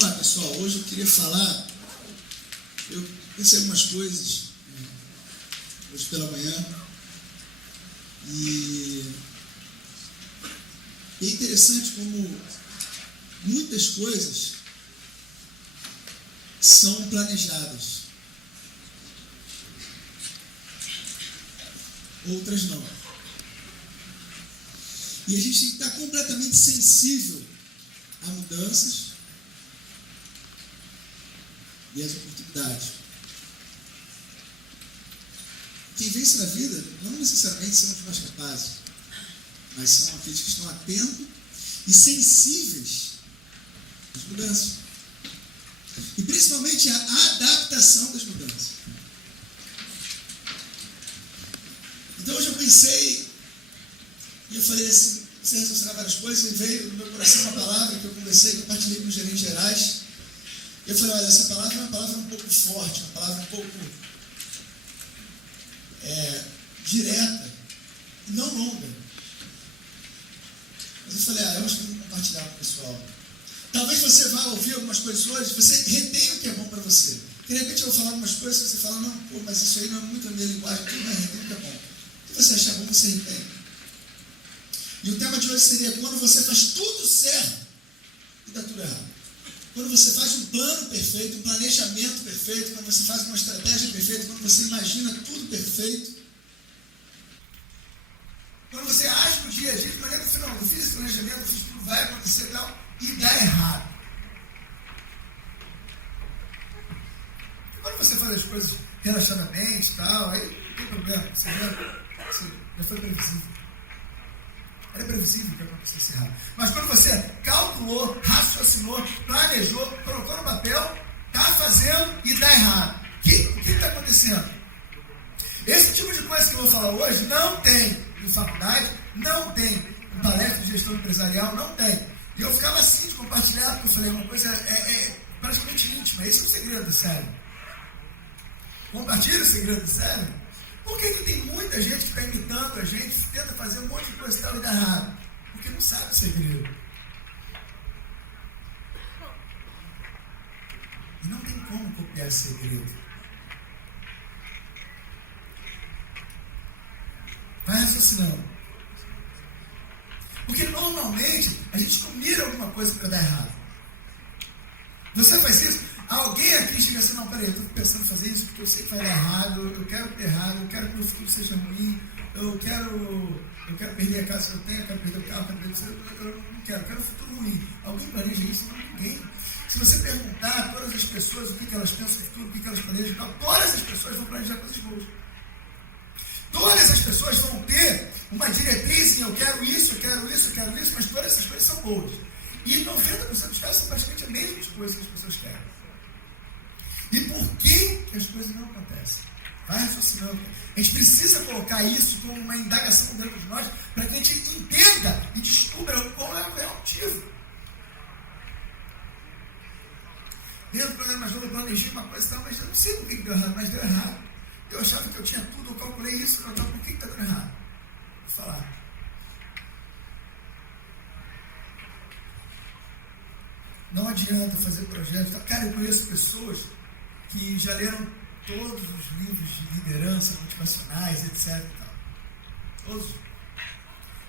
Vamos lá, pessoal. Hoje eu queria falar. Eu pensei algumas coisas hoje pela manhã. E é interessante como muitas coisas são planejadas, outras não. E a gente está completamente sensível a mudanças e às oportunidades. Quem vence na vida não necessariamente são os mais capazes, mas são aqueles que estão atentos e sensíveis às mudanças. E principalmente a adaptação das mudanças. Então hoje eu pensei, e eu falei assim, você raciocinar várias coisas, e veio no meu coração uma palavra que eu conversei, compartilhei com os gerentes gerais. E eu falei, olha, essa palavra é uma palavra um pouco forte, uma palavra um pouco direta, e não longa. Mas eu falei, eu acho que eu vou compartilhar com o pessoal. Talvez você vá ouvir algumas coisas hoje, você retém o que é bom para você. De repente eu vou falar algumas coisas, você fala, não, pô, mas isso aí não é muito a minha linguagem, tudo bem, retém o que é bom. O que você achar bom, você retém. E o tema de hoje seria quando você faz tudo certo e dá tudo errado. Quando você faz um plano perfeito, um planejamento perfeito, quando você faz uma estratégia perfeita, quando você imagina tudo perfeito, quando você age no dia a dia de maneira que não, eu fiz esse planejamento, eu fiz tudo, vai acontecer e tal, e dá errado. E quando você faz as coisas relaxadamente e tal, aí não tem problema, você já foi previsível. Era previsível que acontecesse errado. Mas quando você calculou, raciocinou, planejou, colocou no papel, está fazendo e dá errado. O que está acontecendo? Esse tipo de coisa que eu vou falar hoje não tem em faculdade, não tem em palestra de gestão empresarial, não tem. E eu ficava assim de compartilhar, porque eu falei, uma coisa praticamente íntima. Esse é o segredo, sério. Compartilha o segredo, sério. Por que tem muita gente que está imitando a gente, tenta fazer um monte de coisa e tal e dá errado? Porque não sabe o segredo. E não tem como copiar esse segredo. Vai raciocinando. Porque normalmente a gente não mira alguma coisa para dar errado. Você faz isso? Alguém aqui chega assim, não, peraí, eu estou pensando em fazer isso porque eu sei que vai dar errado, eu quero ter errado, eu quero que meu futuro seja ruim, eu quero perder a casa que eu tenho, eu quero perder o carro, eu não quero um futuro ruim. Alguém planeja isso? Não, ninguém. Se você perguntar a todas as pessoas o que elas pensam no futuro, o que elas planejam, então, todas as pessoas vão planejar coisas boas. Todas as pessoas vão ter uma diretriz em eu quero isso, mas todas essas coisas são boas. E 90% dos casos são praticamente as mesmas coisas que as pessoas querem. E por que as coisas não acontecem? Vai raciocinando. A gente precisa colocar isso como uma indagação dentro de nós para que a gente entenda e descubra qual é o real motivo. Dentro do programa mais novo eu planejei uma coisa e tal, mas eu não sei por que deu errado, mas deu errado. Eu achava que eu tinha tudo, eu calculei isso, então por que está dando errado? Vou falar. Não adianta fazer projetos. Cara, eu conheço pessoas que já leram todos os livros de liderança, motivacionais, etc. Todos.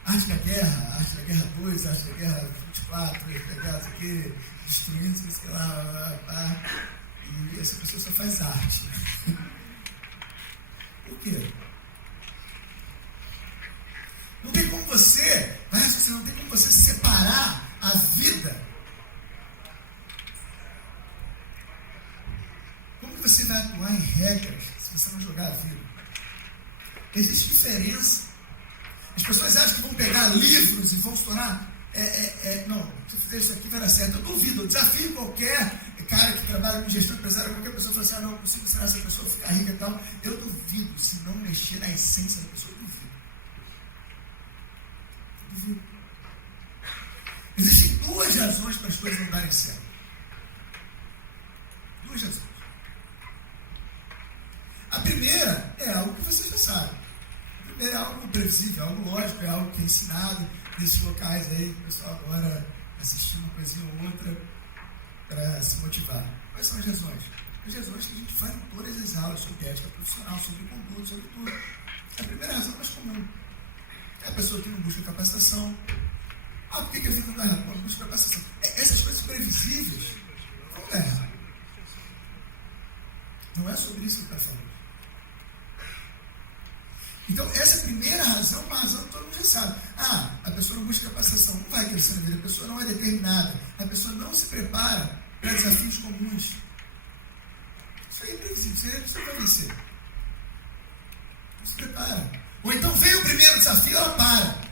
Arte da Guerra 2, Arte da Guerra 24, Arte da Guerra, aqui, destruindo, sei lá, e essa pessoa só faz arte. Por quê? Não tem como você, não tem como você separar a vida. Como você vai atuar em regras se você não jogar a vida? Existe diferença. As pessoas acham que vão pegar livros e vão se tornar... não, se eu fizer isso aqui vai dar certo. Eu duvido, eu desafio qualquer cara que trabalha com gestão empresarial, qualquer pessoa fala assim, não, eu consigo ensinar essa pessoa a ficar rica e tal. Eu duvido, se não mexer na essência da pessoa, eu duvido. Existem duas razões para as coisas não darem certo. Duas razões. A primeira é algo que vocês já sabem. A primeira é algo previsível, algo lógico, é algo que é ensinado nesses locais aí, que o pessoal adora assistir uma coisinha ou outra. para se motivar. Quais são as razões? As razões que a gente faz em todas as aulas sobre ética profissional, sobre conduta, sobre tudo. A primeira razão mais comum é a pessoa que não busca capacitação. Por que a vida não dá errado? Não busca capacitação. Essas coisas previsíveis vão dar errado. Não é sobre isso que eu quero falar. Então, essa é a primeira razão, uma razão que todo mundo já sabe. A pessoa não busca capacitação, não vai crescer na vida, a pessoa não é determinada, a pessoa não se prepara para desafios comuns. Isso aí é previsível, você vai vencer. Não se prepara. Ou então vem o primeiro desafio, ela para.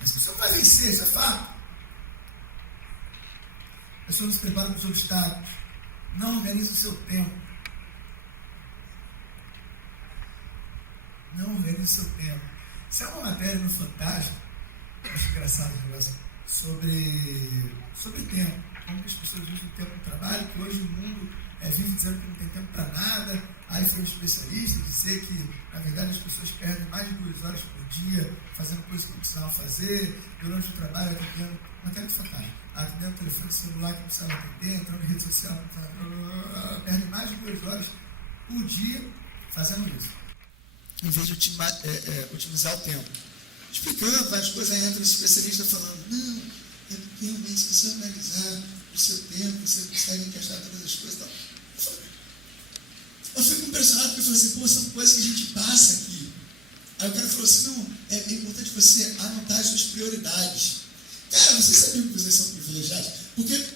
Mas você não vai vencer, isso é fato. A pessoa não se prepara para os obstáculos, não organiza o seu tempo. Não organiza o seu tempo. Isso é uma matéria no Fantástico, acho engraçado o negócio, sobre tempo. Como que as pessoas usam o tempo no trabalho, que hoje o mundo vive dizendo que não tem tempo para nada. Aí foi um especialista dizer que, na verdade, as pessoas perdem mais de 2 horas por dia fazendo coisas que não precisavam fazer, durante o trabalho, atendendo, matéria do Fantástico, atendendo o telefone celular que não precisava atender, entrando em rede social, perdem mais de 2 horas por dia fazendo isso, em vez de otimizar o tempo. Explicando várias coisas, aí entra o especialista falando, não, é porque realmente se você analisar o seu tempo, você consegue encaixar todas as coisas e tal. Eu fico impressionado porque eu falei assim, são coisas que a gente passa aqui. Aí o cara falou assim, não, é importante você anotar as suas prioridades. Cara, vocês sabiam que vocês são privilegiados? Porque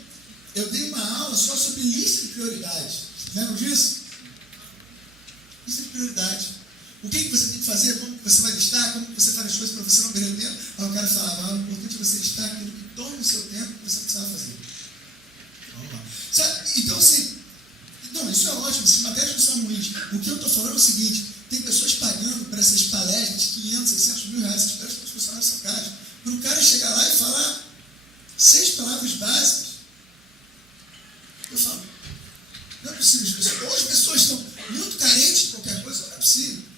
eu dei uma aula só sobre lista de prioridades. Lembram disso? Lista de prioridades. O que você tem que fazer, como que você vai listar, como que você faz as coisas para você não perder tempo. Aí o cara falava, o importante é você listar aquilo que toma o seu tempo que você precisava fazer. Vamos lá. Sabe? Então, assim, não, isso é ótimo, essas matérias não são ruins. O que eu estou falando é o seguinte, tem pessoas pagando para essas palestras 500, 600 mil reais, essas palestras para os funcionários são caras, para um cara chegar lá e falar 6 palavras básicas. Eu falo, não é possível, ou as pessoas estão muito carentes de qualquer coisa, não é possível.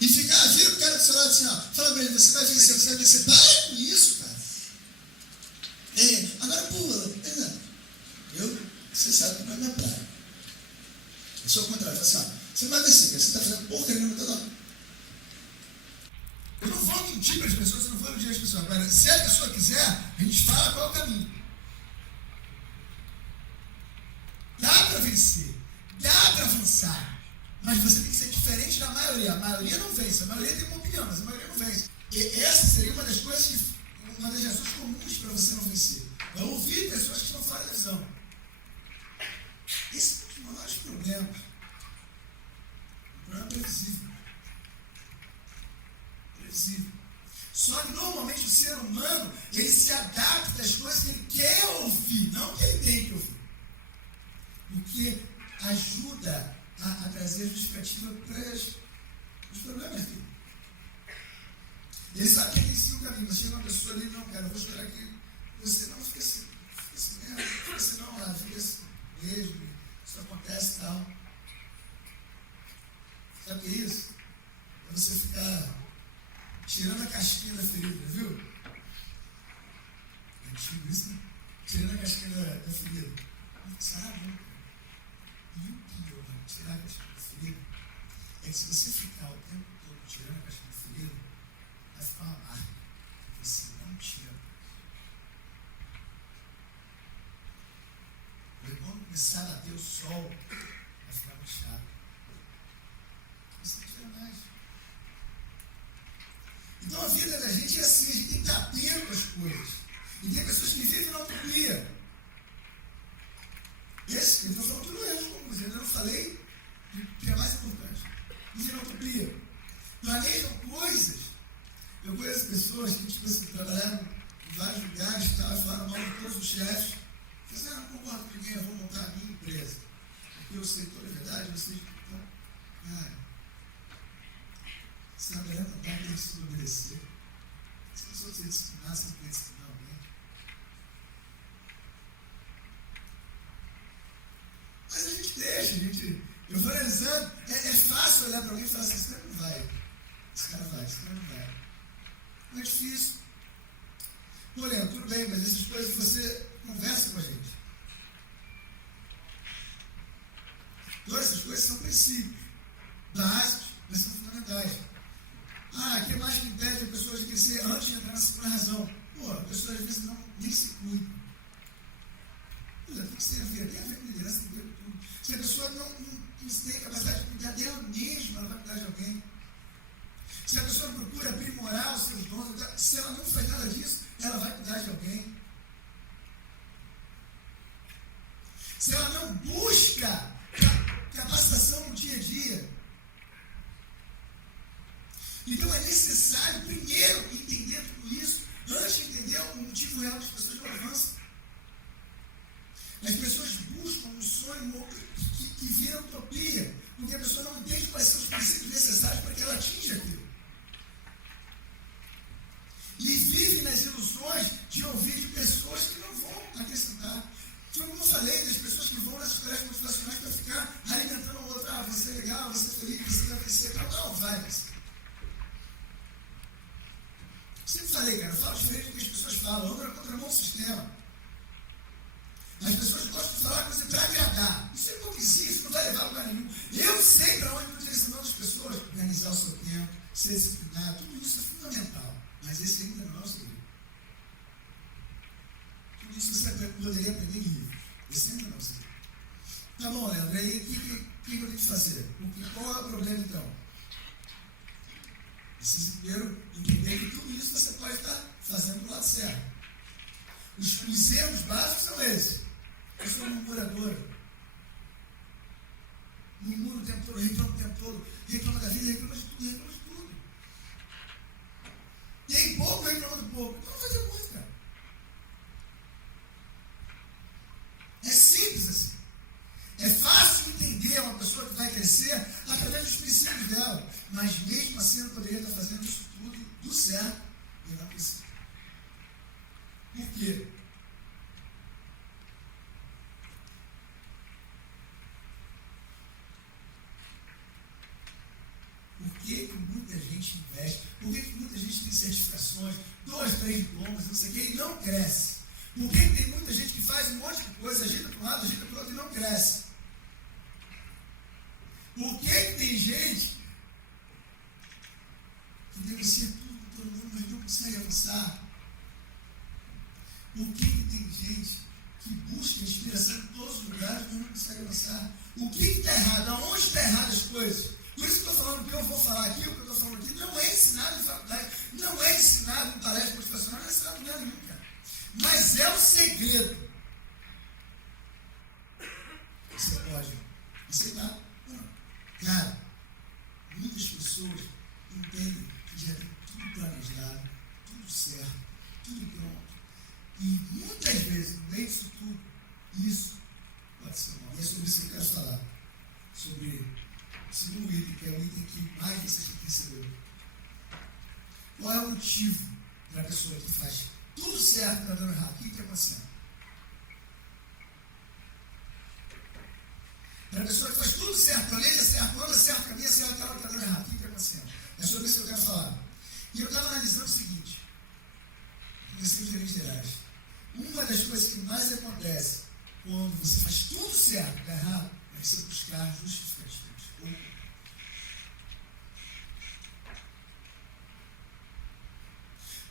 E ficar, vira pro cara do seu lado assim, fala pra ele, você vai vencer, para com isso, cara. Agora pula, você sabe que não é minha praia. Eu sou ao contrário, assim, você vai vencer, você está fazendo porcaria no meu lado. Eu não vou mentir para as pessoas, eu não vou iludir as pessoas. Agora, se a pessoa quiser, a gente fala qual é o caminho. Dá para vencer, dá para avançar. Mas você tem que ser diferente da maioria. A maioria não vence. A maioria tem uma opinião, mas a maioria não vence. E essa seria uma das coisas, uma das razões comuns para você não vencer. É ouvir pessoas que estão fora da visão. Esse é um dos maiores problemas. O problema é previsível. Previsível. Só que normalmente o ser humano, ele se adapta às coisas que ele quer ouvir, não que ele tem que ouvir. Porque ajuda a trazer justificativa para os problemas dele. Ele sabe que ele ensina o caminho, mas chega uma pessoa ali, não, cara, eu vou esperar que você não fique assim mesmo, fica assim não, fica assim mesmo, isso acontece e tal. Sabe o que é isso? É você ficar tirando a casquinha da ferida, viu? É antigo isso, né? Tirando a casquinha da ferida. Sabe? E o pior, tirar a casquinha da ferida, é que se você ficar o tempo todo tirando a casquinha da ferida, vai ficar uma marca que você não tira. Porque quando começar a bater o sol, vai ficar manchado. Você não tira mais. Então a vida da gente é assim, a gente tem que estar atento às coisas. E tem pessoas que vivem na utopia. Eu estou falando tudo erro, como eu não falei, que é mais importante. Vivem na utopia. Planejam coisas. Eu conheço pessoas que, tipo assim, trabalharam em vários lugares e tal, falaram mal de todos os chefes. Fizeram, não concordo com ninguém, eu vou montar a minha empresa. Porque eu sei toda a verdade, eu sei. Então, cara, se trabalhar não dá para se obedecer. Se as pessoas se disciplinar, você não quer disciplinar alguém. Mas a gente deixa, eu vou analisando, é fácil olhar para alguém e falar assim, esse cara não vai. Esse cara vai, esse cara não vai. Não é difícil. Porém, tudo bem, mas essas coisas você conversa com a gente. são princípios básicos, mas são fundamentais. O que mais que impede a pessoa de crescer antes de entrar na segunda razão? A pessoa às vezes nem se cuida. Tem que ser a ver, tem a ver com liderança, tem a ver com tudo. Se a pessoa não tem capacidade de cuidar dela mesma, ela vai cuidar de alguém. Se a pessoa procura aprimorar os seus dons, se ela não faz nada disso, ela vai cuidar de alguém. Se ela não busca capacitação no dia a dia. Então é necessário primeiro entender tudo isso, antes de entender o motivo real das pessoas não avançam. As pessoas buscam um sonho que vira utopia, porque a pessoa não entende quais são os princípios necessários para que ela atinja aquilo. E vive nas ilusões de ouvir de pessoas que não vão acrescentar. Como eu falei, das pessoas que vão nas histórias motivacionais para ficar alimentando o outro. Você é legal, você é feliz, você vai vencer. Não vai vencer. Sempre falei, cara, eu falo diferente do que as pessoas falam. Eu ando na contramão do sistema. As pessoas gostam de falar coisa para agradar. Isso é hipocrisia, isso não vai levar a lugar nenhum. Eu sei para onde eu estou direcionando as pessoas. Organizar o seu tempo, ser disciplinado, tudo isso é fundamental. Mas esse ainda não é o segredo. Tudo isso você poderia aprender em livros. Esse ainda não é o segredo. Tá bom, Leandro, aí o que eu tenho que fazer? Qual é o problema então? Precisa primeiro entender que tudo isso você pode estar fazendo do lado certo. Os erros básicos são esses. Eu sou murmuradora. Murmuro o tempo todo, reclamo o tempo todo, reclamo da vida, reclamo de tudo. Tem pouco, reclamo de pouco. Vamos fazer muito, cara. É simples assim. É fácil entender uma pessoa que vai crescer através dos princípios dela, mas mesmo assim ela poderia estar fazendo isso tudo do certo e não precisa. Por quê? Por que muita gente investe? Por que muita gente tem certificações, 2, 3 diplomas, não sei o quê, e não cresce? Por que tem muita gente que faz um monte de coisa, agita para um lado, agita para o outro e não cresce? Por que tem gente que negocia tudo, todo mundo, mas não consegue avançar? Por que tem gente que busca inspiração em todos os lugares, mas não consegue avançar? O que está errado? Aonde está errado as coisas? Por isso que eu estou falando o que eu vou falar aqui, o que eu estou falando aqui, não é ensinado em faculdade, não é ensinado em palestra motivacional, não é ensinado em lugar nenhum, cara. Mas é o segredo. Você pode aceitar? Não. Cara, muitas pessoas entendem que já tem tudo planejado, tudo certo, tudo pronto. E muitas vezes, no meio disso tudo, isso pode ser mal. E é sobre isso que eu quero falar. Sobre o segundo item, que é o item que mais você percebeu. Qual é o motivo para a pessoa que faz tudo certo e está dando errado? O que está acontecendo? Para a pessoa que faz tudo certo, planeja certo, anda certo, caminha certo, ela está dando errado. O que está acontecendo? É sobre isso que eu quero falar. E eu estava analisando o seguinte, em gerentes gerais. Uma das coisas que mais acontece quando você faz tudo certo e está errado, é você buscar justificativas.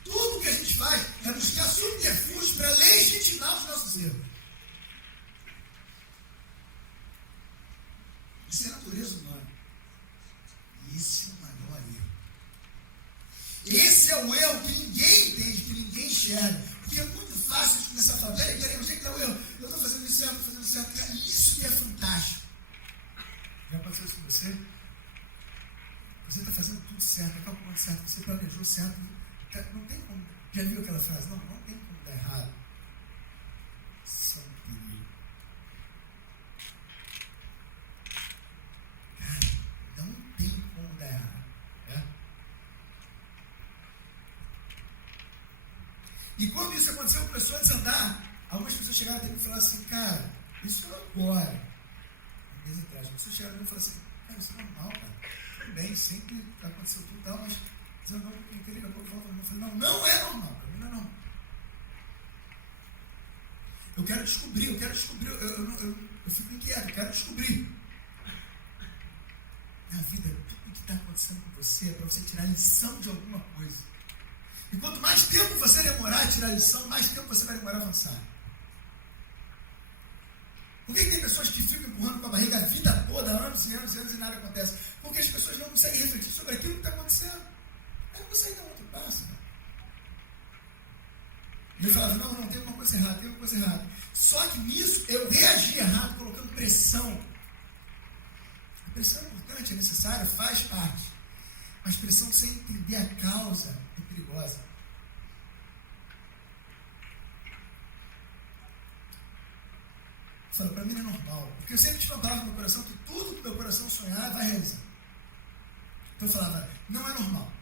Tudo que a gente faz é buscar subterfúgios para legitimar os nossos erros. Isso é a natureza humana. E esse é o maior erro. Esse é o erro que ninguém entende, que ninguém enxerga. Porque é muito fácil de começar a falar, peraí, onde é que está o erro? Eu estou fazendo isso certo, estou fazendo isso certo. Cara, isso que é fantástico. Já aconteceu isso com você? Você está fazendo tudo certo, está calculando certo, você planejou certo. Não tem como. Já viu aquela frase? Não tem como dar errado. Só um perigo. Cara, não tem como dar errado. É? E quando isso aconteceu, começou a desandar. Algumas pessoas chegaram até mim e falaram assim, cara, isso é agora. Um mês atrás, pessoas chegaram até mim e falaram assim, cara, isso é normal, cara. Tudo bem, sempre aconteceu tudo e tal, mas desandou um pouquinho, daqui a pouco volta. Eu falei, não é normal, para mim não é normal. Eu quero descobrir, eu fico inquieto, eu quero descobrir. Na vida, tudo que está acontecendo com você é para você tirar lição de alguma coisa. E quanto mais tempo você demorar a tirar lição, mais tempo você vai demorar a avançar. Por que tem pessoas que ficam empurrando com a barriga a vida toda, anos e anos e anos, e nada acontece? Porque as pessoas não conseguem refletir sobre aquilo que está acontecendo. Aí não conseguem dar outro passo. Né? E eu falava, não, tem uma coisa errada. Só que nisso eu reagi errado, colocando pressão. A pressão é importante, é necessária, faz parte. Mas pressão sem entender a causa é perigosa. Eu falo, para mim não é normal. Porque eu sempre tive uma palavra no meu coração que tudo que meu coração sonhar vai realizar. Então eu falava, não é normal.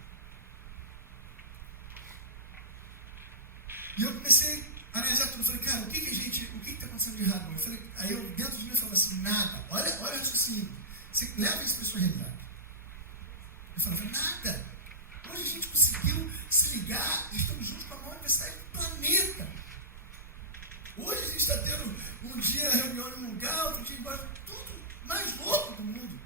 E eu comecei a analisar tudo. Eu falei, cara, o que está acontecendo de errado? Aí eu, dentro de mim, eu falava assim, nada. Olha o raciocínio. Você leva isso para a sua realidade. Eu falava, nada. Hoje a gente conseguiu se ligar, estamos juntos com a maior universidade do planeta. Hoje a gente está tendo um dia reunião em um lugar, outro dia embora, tudo mais louco do mundo.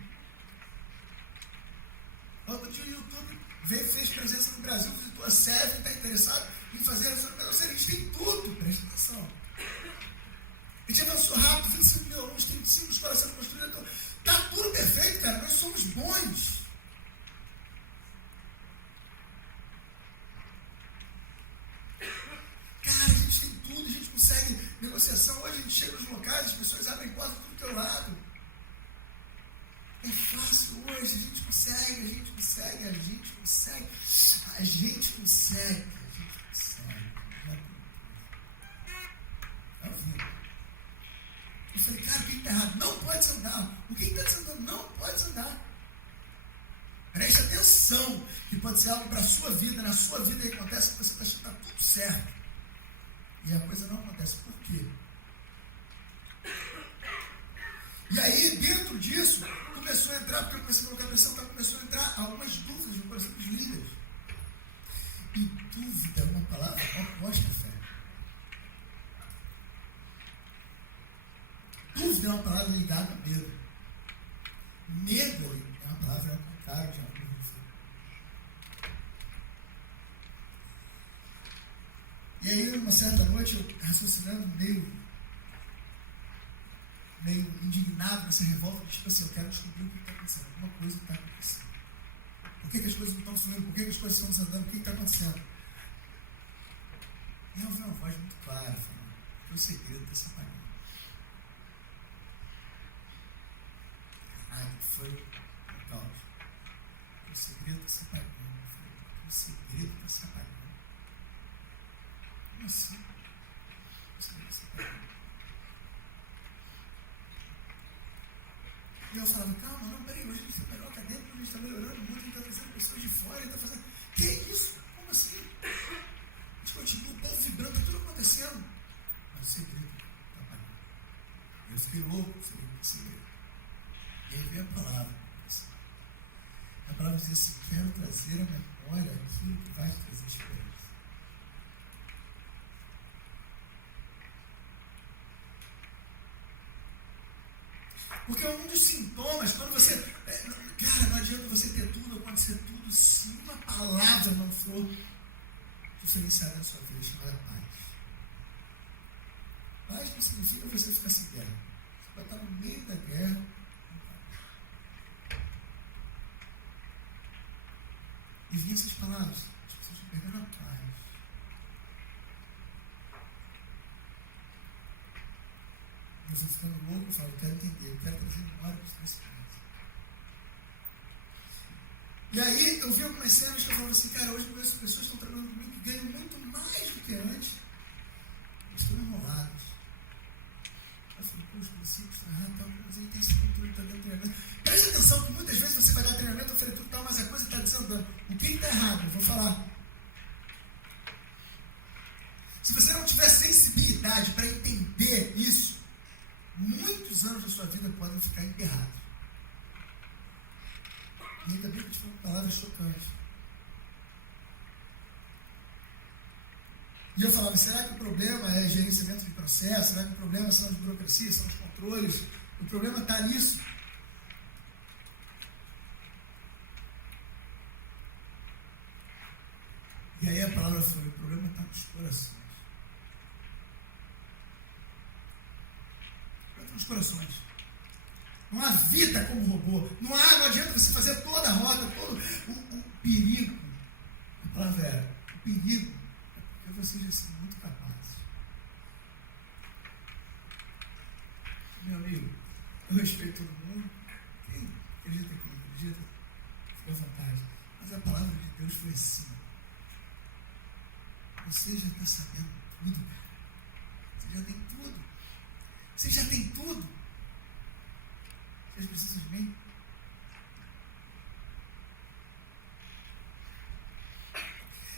Outro dia o YouTube fez presença no Brasil, visitou a SEV, está interessado em fazer essa negócio. A gente tem tudo, presta atenção. A gente avançou rápido, 25 mil alunos, tem 5 escolas sendo construídas. Está tudo perfeito, cara, nós somos bons. Cara, a gente tem tudo, a gente consegue negociação. Hoje a gente chega nos locais, as pessoas abrem porta de tudo que é o lado. É fácil hoje, a gente consegue. É a vida. Eu falei, cara, o que está errado? Não pode desandar. O que está desandando? Não pode desandar. Preste atenção, que pode ser algo para a sua vida. Na sua vida aí acontece que você está achando que está tudo certo. E a coisa não acontece. Por quê? E aí, dentro disso, começou a entrar, porque eu comecei a colocar pressão, começou a entrar algumas dúvidas no coração dos líderes. E dúvida é uma palavra oposta à fé. Dúvida é uma palavra ligada a medo. Medo é uma palavra ao contrário de amor. E aí, uma certa noite, eu raciocinando, meio indignado com essa revolta, tipo assim, eu quero descobrir o que está acontecendo. Alguma coisa está acontecendo. Por que as coisas não estão fluindo? Por que as coisas estão desandando? O que está acontecendo? E eu ouvi uma voz muito clara, falando, que é o segredo dessa pagina. Foi um caos. O segredo está se apagando. O segredo está se apagando. Como assim? O segredo está se apagando. E eu falava, calma, não, peraí, hoje a gente está melhor acadêmico, a gente está melhorando muito, a gente está trazendo pessoas de fora, a gente está fazendo. Que isso? Como assim? A gente continua, o povo vibrando, está tudo acontecendo. Mas o segredo está apagando. Eu fiquei louco, segredo. E aí vem a palavra. A palavra diz assim, quero trazer à memória aquilo que vai trazer esperança. Porque um dos sintomas, quando você... Cara, não adianta você ter tudo, acontecer tudo, se uma palavra não for diferenciada na sua vida, chamada paz. Paz não significa você ficar sem guerra. Você vai estar no meio da guerra. E vinha essas palavras, as pessoas estão perdendo a paz. Eu vou ficando louco, eu falo, eu quero entender, eu quero trazer memória para os meus. E aí eu vi algumas cenas que eu falava assim, cara, hoje as pessoas estão trabalhando comigo que ganham muito mais do que antes. Eles estão enrolados. Eu falei, pô, os princípios estão errados, mas ele tem esse controle, está dando treinamento. Preste atenção que muitas vezes você vai dar treinamento, eu falei tudo tal, mas a coisa está desandando. O que está errado? Eu vou falar. Se você não tiver sensibilidade para entender isso, muitos anos da sua vida podem ficar enterrados. E ainda bem que eu te falo palavras chocantes. E eu falava, será que o problema é gerenciamento de processo? Será que o problema são as burocracias, são os controles? O problema está nisso. E aí a palavra foi: o problema está nos corações. Está nos corações. Não há vida como robô. Não adianta você fazer toda a rota, todo o perigo. A palavra é: o perigo é porque vocês já são muito capazes. Meu amigo, eu respeito todo mundo. Quem acredita, fica à vontade. Mas a palavra de Deus foi assim: você já está sabendo tudo. Você já tem tudo. Você já tem tudo. Vocês precisam de mim?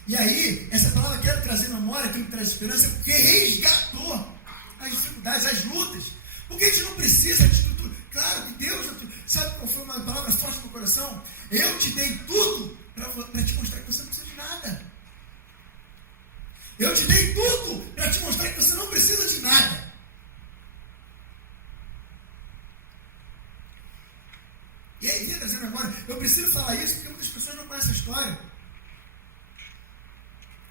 E aí, essa palavra que eu quero trazer memória, que me traz esperança, porque resgatou as dificuldades, as lutas. Porque a gente não precisa de estrutura. Claro que Deus, sabe qual foi uma palavra forte no coração? Eu te dei tudo para te mostrar que você não precisa de nada. Eu te dei tudo para te mostrar que você não precisa de nada. E aí, trazer memória, eu preciso falar isso porque muitas pessoas não conhecem a história.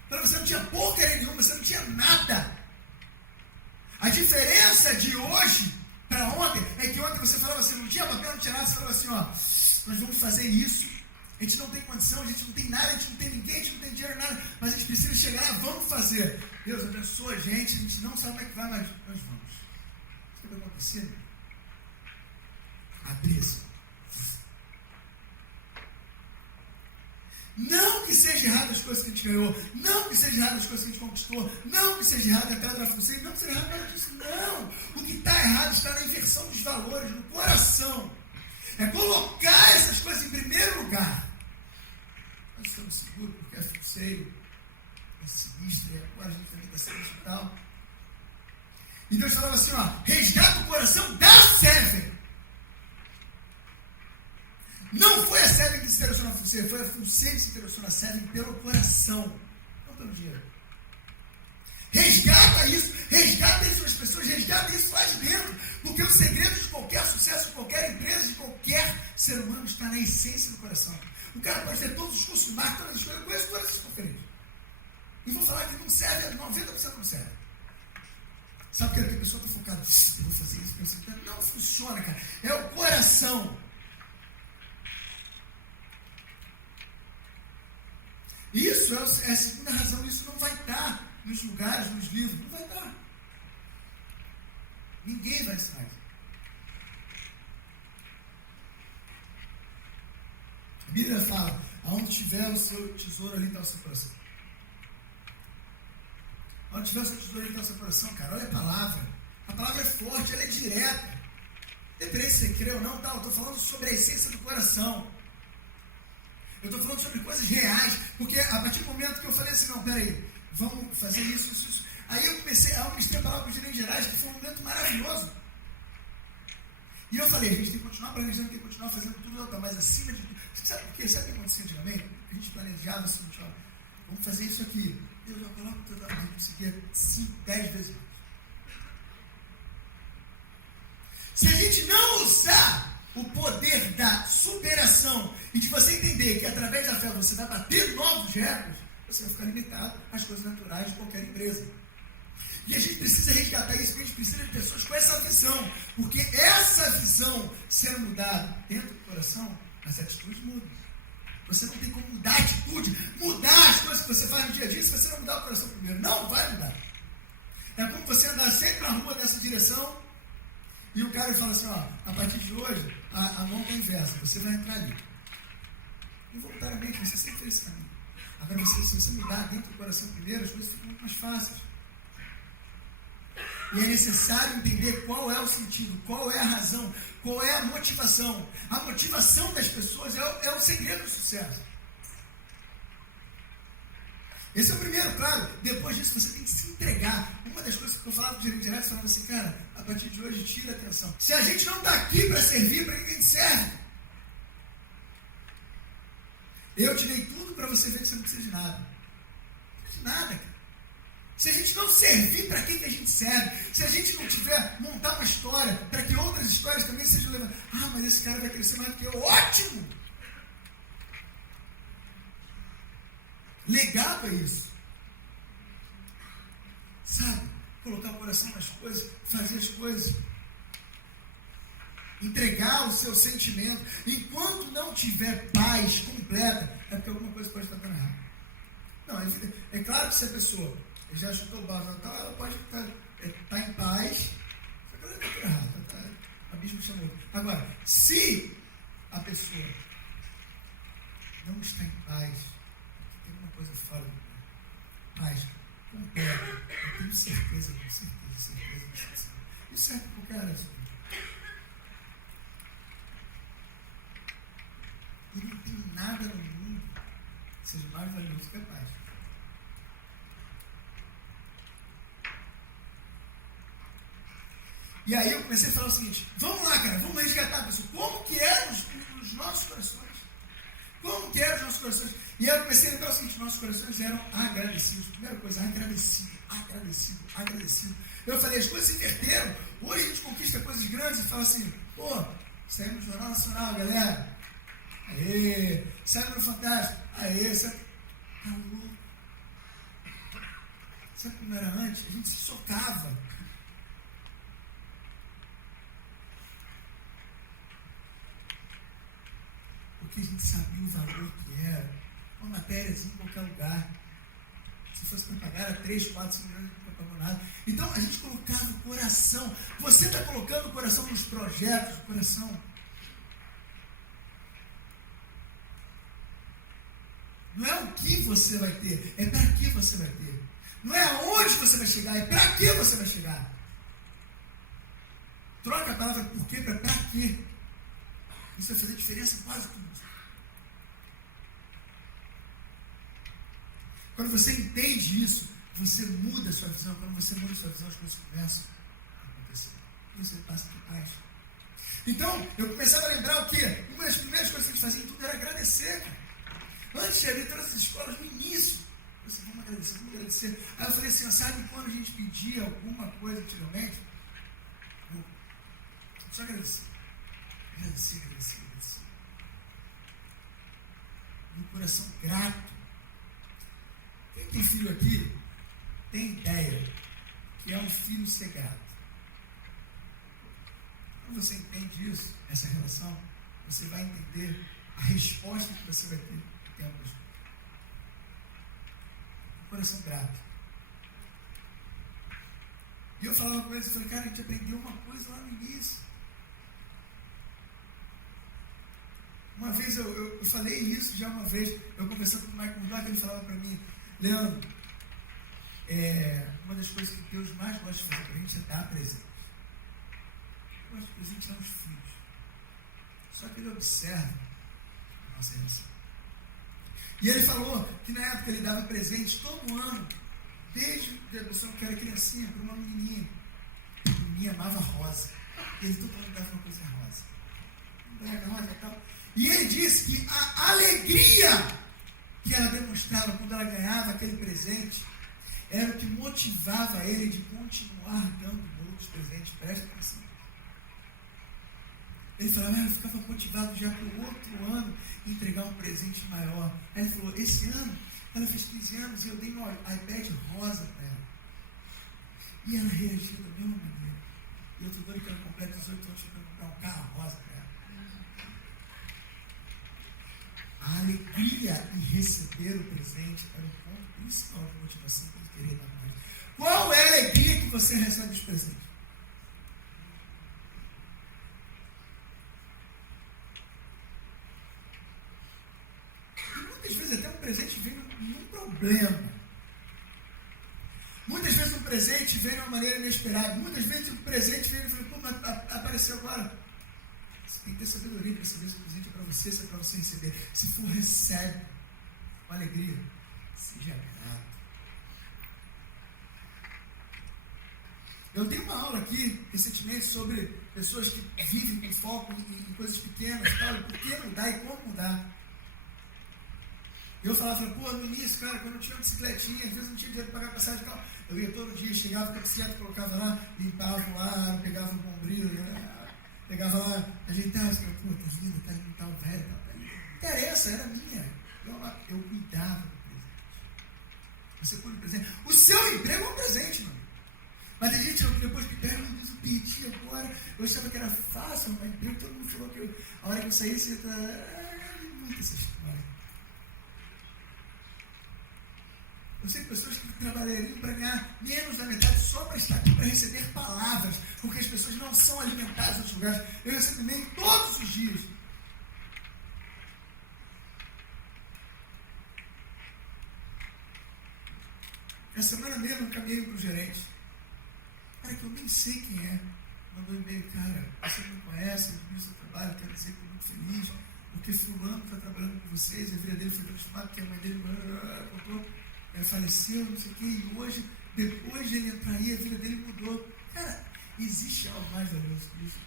Para você não tinha porcaria nenhuma, você não tinha nada. A diferença de hoje para ontem é que ontem você falava assim, não tinha papel, não tinha nada, você falava assim, ó, nós vamos fazer isso. A gente não tem condição, a gente não tem nada, a gente não tem ninguém, a gente não tem dinheiro, nada, mas a gente precisa chegar lá, vamos fazer. Deus abençoa a gente não sabe como é que vai, mas nós vamos. Sabe o que vai acontecer? Abrir assim. Não que seja errado as coisas que a gente ganhou, não que seja errado as coisas que a gente conquistou, não que seja errado a entrada na função, não que seja errado nada disso, não. O que está errado está na inversão dos valores, no coração. É colocar essas coisas em primeiro lugar. Nós estamos seguros porque é financeiro, é sinistro, e agora a gente também está sinistro e tal. E Deus falava assim, ó, resgata o coração da Seven. Não foi a Seven que se interessou na Funceiro, foi a Funceiro que se interessou na Seven pelo coração, não pelo dinheiro. Resgata isso as pessoas, resgata isso lá de dentro, porque o segredo de qualquer sucesso, de qualquer empresa, de qualquer ser humano está na essência do coração. O cara pode ter todos os cursos de marketing, todas as coisas, eu conheço todas essas conferências. E vou falar que não serve, 90% não serve. Sabe porque a pessoa está focada, eu vou fazer isso, não funciona, cara. É o coração. Isso é a segunda razão, isso não vai estar nos lugares, nos livros, não vai estar. Ninguém vai estar aqui. A Bíblia fala, aonde tiver o seu tesouro, ali está o seu coração. Onde tiver o seu tesouro, ali está o seu coração, cara. Olha a palavra. A palavra é forte, ela é direta. Independente se você crê ou não, tá? Eu estou falando sobre a essência do coração. Eu estou falando sobre coisas reais, porque a partir do momento que eu falei assim, não, peraí, vamos fazer isso. Aí eu comecei a ministrar a palavra para os gerentes gerais, que foi um momento maravilhoso. E eu falei, a gente tem que continuar planejando, tem que continuar fazendo tudo, mas acima de tudo. Sabe por quê? Sabe o que acontecia antigamente? A gente planejava assim, vamos fazer isso aqui. Eu já coloco tudo, a gente conseguia 5, 10 vezes mais. Se a gente não usar o poder da superação e de você entender que através da fé você vai bater novos recordes, você vai ficar limitado às coisas naturais de qualquer empresa. E a gente precisa resgatar isso, porque a gente precisa de pessoas com essa visão, porque essa visão sendo mudada dentro do coração, as atitudes mudam. Você não tem como mudar a atitude, mudar as coisas que você faz no dia a dia, se você não mudar o coração primeiro. Não vai mudar. É como você andar sempre na rua nessa direção, e o cara fala assim, ó, a partir de hoje, a mão está inversa, você vai entrar ali. Involuntariamente, você sempre fez esse caminho. Agora, se você mudar dentro do coração primeiro, as coisas ficam muito mais fáceis. E é necessário entender qual é o sentido, qual é a razão, qual é a motivação. A motivação das pessoas é o segredo do sucesso. Esse é o primeiro, claro. Depois disso, você tem que se entregar. Uma das coisas que eu falava do gerente direto, eu falava assim, cara, a partir de hoje, tira a atenção. Se a gente não está aqui para servir, para que a gente serve? Eu te dei tudo para você ver que você não precisa de nada. Não precisa de nada, cara. Se a gente não servir, para quem que a gente serve? Se a gente não tiver, montar uma história, para que outras histórias também sejam levantadas. Ah, mas esse cara vai crescer mais do que eu. Ótimo! legado é isso. Sabe? Colocar o coração nas coisas, fazer as coisas. Entregar o seu sentimento. Enquanto não tiver paz completa, é porque alguma coisa pode estar dando errado. Não, é claro que se a pessoa já chutou o balde, ela pode estar em paz, só que ela está errada. A Bíblia chamou. Agora, se a pessoa não está em paz, tem alguma coisa fora do paz, completa, eu tenho certeza. Isso serve para o cara. E não tem nada no mundo que seja mais valioso que a paz. E aí eu comecei a falar o seguinte: vamos lá, cara, vamos resgatar a pessoa. Como que eram os nossos corações? Como que eram os nossos corações? E aí eu comecei a lembrar o seguinte: nossos corações eram agradecidos. Primeira coisa, agradecido. Eu falei, as coisas se inverteram. Hoje a gente conquista coisas grandes e fala assim: pô, saímos no Jornal Nacional, galera. Aê, saímos no Fantástico. Aê, sabe? Tá louco. Sabe como era antes? A gente se socava. Porque a gente sabia o valor que era. Uma matériazinha em qualquer lugar. Se fosse para pagar, era 3, 4, 5 milhões, não pagou nada. Então a gente colocava o coração. Você está colocando o coração nos projetos, o coração. Não é o que você vai ter, é para que você vai ter. Não é aonde você vai chegar, é para que você vai chegar. Troca a palavra por quê para quê. Isso vai fazer diferença quase tudo. Quando você entende isso, você muda a sua visão. Quando você muda a sua visão, as coisas começam a acontecer. E você passa por paz. Então, eu começava a lembrar o quê? Uma das primeiras coisas que eles faziam tudo era agradecer, cara. Antes de abrir todas as escolas, no início, eu disse, vamos agradecer. Aí eu falei assim, sabe quando a gente pedia alguma coisa antigamente? Eu só agradecer. Agradecer. E um coração grato. Quem tem filho aqui tem ideia que é um filho ser grato. Quando você entende isso, essa relação, você vai entender a resposta que você vai ter. Um coração grato. E eu falava com eles, eu falei, cara, a gente aprendeu uma coisa lá no início. Uma vez eu falei isso já uma vez, eu conversando com o Michael Black, ele falava para mim, Leandro, uma das coisas que Deus mais gosta de fazer para a gente é dar presente. Ele gosta de presentear os filhos. Só que ele observa a nossa relação. E ele falou que na época ele dava presentes todo ano, desde a pessoa que era criancinha, para uma menininha. A menininha amava rosa. E ele todo ano dava uma coisa rosa. E ele disse que a alegria que ela demonstrava quando ela ganhava aquele presente era o que motivava ele de continuar dando outros presentes. Presta atenção. Ele falava, eu ficava motivado já para o outro ano entregar um presente maior. Aí ele falou, esse ano ela fez 15 anos e eu dei um iPad rosa para ela. E ela reagiu da mesma maneira. E eu estou doido que ela completa 18 anos para comprar um carro rosa para ela. A alegria em receber o presente era o ponto principal de motivação para ele querer dar mais. Qual é a alegria que você recebe dos presentes? Muitas vezes até um presente vem num problema. Muitas vezes um presente vem de uma maneira inesperada. Muitas vezes um presente vem e fala, pô, mas apareceu agora. Você tem que ter sabedoria para saber se o presente é para você, se é para você receber. Se for, recebe com alegria. Seja grato. Eu dei uma aula aqui recentemente sobre pessoas que vivem com foco em coisas pequenas, tal, por que mudar e como mudar. Eu falava, pô, no início, cara, quando eu tinha uma bicicletinha, às vezes não tinha dinheiro para pagar passagem e tal, eu ia todo dia, chegava com a bicicleta, colocava lá, limpava o ar, pegava o bombril, pegava lá, ajeitava, pô, tá linda, tá tal, velho, não interessa, era minha. Eu cuidava do presente. Você cuida do presente. O seu emprego é um presente, mano. Mas tem gente que depois que pega, me diz, eu perdi agora. Eu achava que era fácil arrumar emprego, todo mundo falou que a hora que eu saí, você tá. Muita essa história. Eu sei pessoas que trabalhariam para ganhar menos da metade só para estar aqui, para receber palavras, porque as pessoas não são alimentadas em outros lugares. Eu recebo e-mail todos os dias. Essa semana mesmo eu caminhei para o gerente. Cara, que eu nem sei quem é. Mandou um e-mail, cara, você não me conhece, eu vi o seu trabalho, quero dizer que estou muito feliz, porque fulano está trabalhando com vocês, a vida dele foi transformada, porque a mãe dele contou, faleceu, não sei o quê, e hoje, depois de ele entrar aí, a vida dele mudou. Cara, existe algo mais valioso que isso?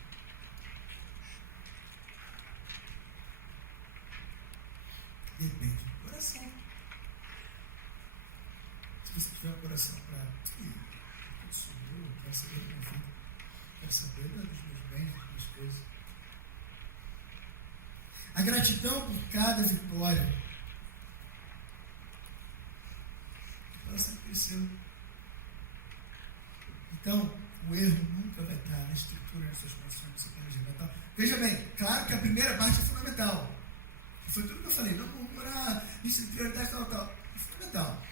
Depende do coração. Se você tiver um coração para eu quero saber da minha vida, quero saber dos meus bens, das minhas coisas. A gratidão por cada vitória. Ela sempre cresceu. Então, o erro nunca vai estar na estrutura das suas emoções, do seu planejamento. Então, veja bem, claro que a primeira parte é fundamental. Foi tudo que eu falei, não murmurar, isso de prioridade, tal. É fundamental.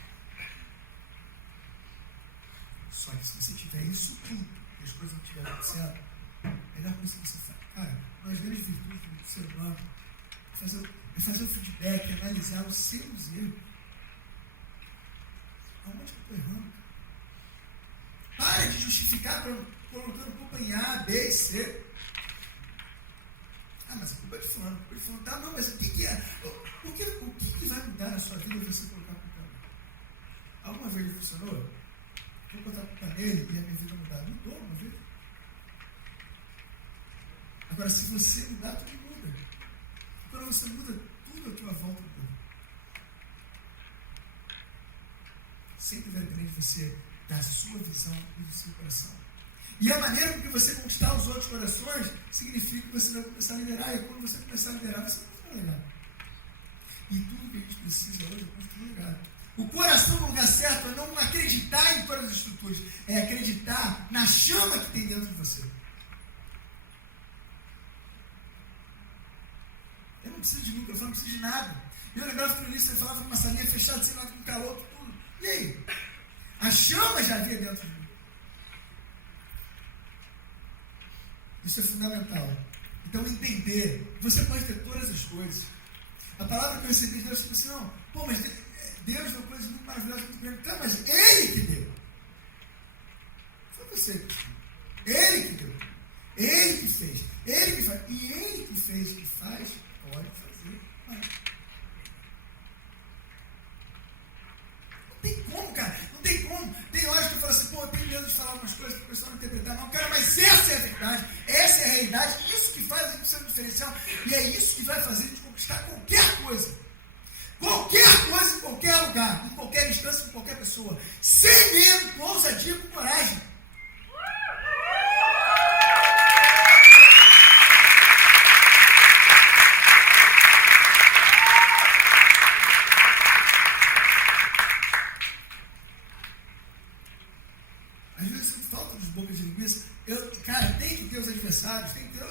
Só que se você tiver isso tudo, e as coisas não estiverem acontecendo, a melhor coisa que você faz, cara, uma das grandes virtudes do ser humano é fazer o feedback, analisar os seus erros. Aonde que eu estou errando? Para de justificar colocando culpa em A, B e C. Ah, mas a culpa é de fulano, a culpa é de fulano. Tá, não, mas o que é? O que vai mudar na sua vida você colocar a culpa nele? Alguma vez funcionou? Vou botar a culpa nele e a minha vida mudar. Mudou uma vez? Agora, se você mudar, tudo muda. Quando você muda, tudo à tua volta muda. Sempre vai depender de você, da sua visão e do seu coração. E a maneira com que você conquistar os outros corações significa que você vai começar a liderar. E quando você começar a liderar, você vai liderar. E tudo que a gente precisa hoje é construir um legado. O coração no lugar certo é não acreditar em todas as estruturas, é acreditar na chama que tem dentro de você. Eu não preciso de microfone, não preciso de nada. Eu lembrava que no início você falava numa salinha fechada, sem nada, com calor, tudo. E aí? A chama já havia dentro de mim. Isso é fundamental. Então, entender. Você pode ter todas as coisas. A palavra que eu recebi de Deus foi assim, não, pô, mas Deus deu coisas muito maravilhosas, muito grandes. Tá, mas Ele que deu. Foi você que deu. Ele que deu. Ele que fez. Ele que faz. E Ele que fez, que faz, pode fazer mais. Não tem como, cara. Não tem como. Tem horas que eu falo assim, pô, eu tenho medo de falar algumas coisas para o pessoal não interpretar. Não, cara, mas essa é a verdade. Essa é a realidade. Isso que faz a gente ser um diferencial. E é isso que vai fazer a gente conquistar qualquer coisa. Qualquer coisa, em qualquer lugar, em qualquer instância, com qualquer pessoa. Sem medo, com ousadia, com coragem. Às vezes eu falta dos bocas de linguiça. Cara, tem que ter os adversários, tem que ter.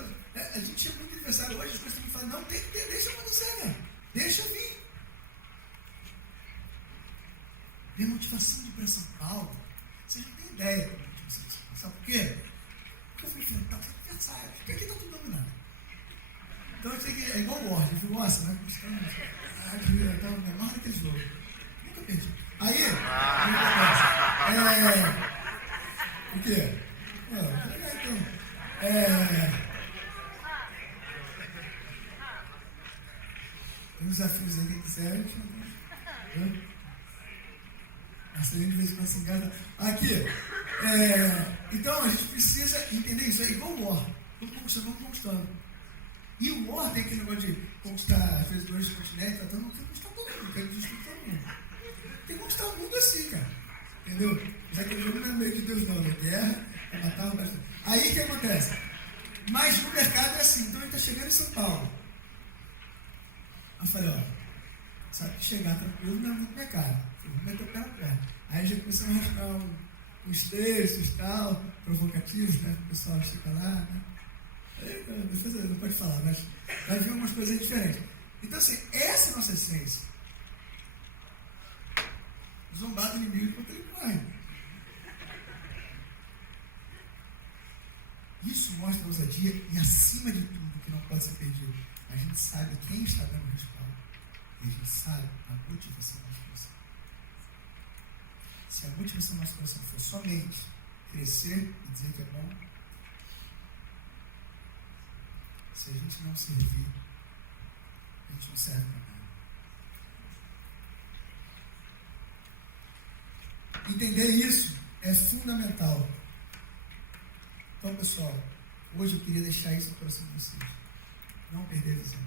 A gente chama muito de adversário hoje, as coisas que falam, não, tem que ter, deixa acontecer, cara. Deixa vir. Demotivação de ir para São Paulo, vocês não têm ideia como é que sabe por quê? Porque eu fui enfrentar os adversários, porque aqui está tudo dominado. Então eu sei que é igual o Word, viu? Nossa, né? Aqui está o menor daquele jogo. Nunca perdi. Aí, o quê? Tem uns desafios aí que quiserem, assim, de vez em quando se engana. Aqui, então a gente precisa entender isso. É igual o War. Vamos conquistando. E o War tem aquele negócio de conquistar, às vezes, dois continentes, então não tem que conquistar todo mundo, tem que destruir todo mundo. Tem que conquistar o mundo assim, cara. Entendeu? Já que o jogo não é meio de Deus, não. É guerra, é matar o resto. Aí o que acontece? Mas no mercado é assim. Então a gente está chegando em São Paulo. Aí eu falei, ó, sabe que chegar tranquilo não é muito mercado. vou meter o pé na perna. Aí já começamos a rascar uns textos e tal, provocativos, né? O pessoal fica lá, né? Aí, defesa não pode falar, mas vai vir algumas coisas diferentes. Então, assim, essa é a nossa essência. Zombar do inimigo enquanto ele corre. Isso mostra a ousadia e, acima de tudo, que não pode ser perdido. A gente sabe quem está dando respaldo. E a gente sabe a motivação do nosso coração. Se a motivação do nosso coração for somente crescer e dizer que é bom, se a gente não servir, a gente não serve para nada. Entender isso é fundamental. Então, pessoal, hoje eu queria deixar isso no coração de vocês. Não perder a visão.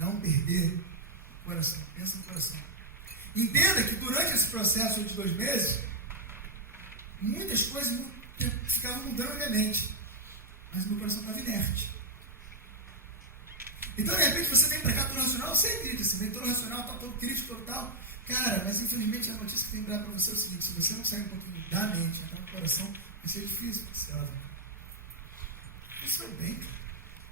Não perder o coração. Pensa no coração. Entenda que durante esse processo de 2 meses, muitas coisas ficavam mudando na minha mente. Mas o meu coração estava inerte. Então, de repente, você vem para cá todo racional, você acredita, você vem todo racional, tá todo crítico, total. Cara, mas infelizmente a notícia que tem que dar para você é o seguinte: se você não sair um pouquinho da mente, entrar no coração, vai ser difícil para você lá. Isso é bem, cara.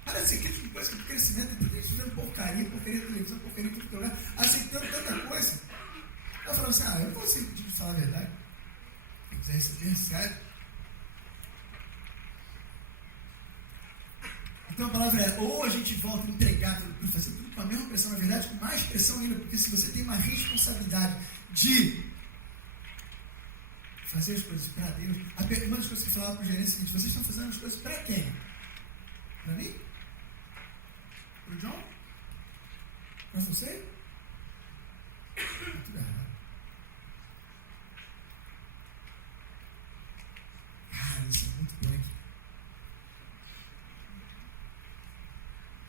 Para de ser crítico com coisa de crescimento, porque eles fazendo porcaria de televisão, porcaria de tudo lugar, aceitando tanta coisa. Ela falou assim: eu não vou ser de falar a verdade. Quem quiser receber, sério. Então a palavra é: ou a gente volta a entregar tudo, fazer tudo com a mesma pressão, na verdade, com mais pressão ainda, porque se você tem uma responsabilidade de fazer as coisas para Deus, uma das coisas que eu falava para o gerente é o seguinte: vocês estão fazendo as coisas para quem? Para mim? Para o John? Para você? Tudo errado. Isso é muito bom aqui.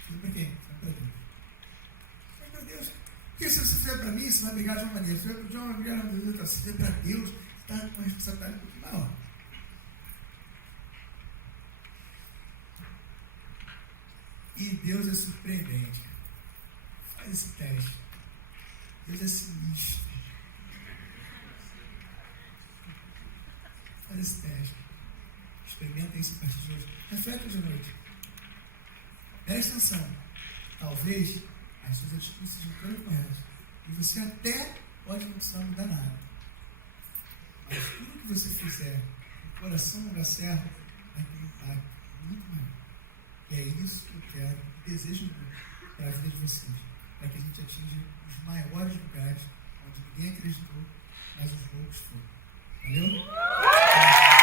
Fica para quem? Fica para Deus. Fica para Deus. Porque se você fizer para mim, você vai brigar de uma maneira. Se fizer para o John, vai brigar de uma maneira. Se fizer para Deus, está com a responsabilidade um pouquinho maior. E Deus é surpreendente. Faz esse teste. Deus é sinistro. Faz esse teste. Experimenta isso a partir de hoje. Reflete hoje à noite. Preste atenção. Talvez as suas atitudes sejam todas corretas. E você até pode não precisar mudar nada. Mas tudo que você fizer no coração no lugar certo vai ter um impacto muito maior. E é isso que eu quero, desejo muito para a vida de vocês. Para que a gente atinja os maiores lugares onde ninguém acreditou, mas os loucos foram. Valeu?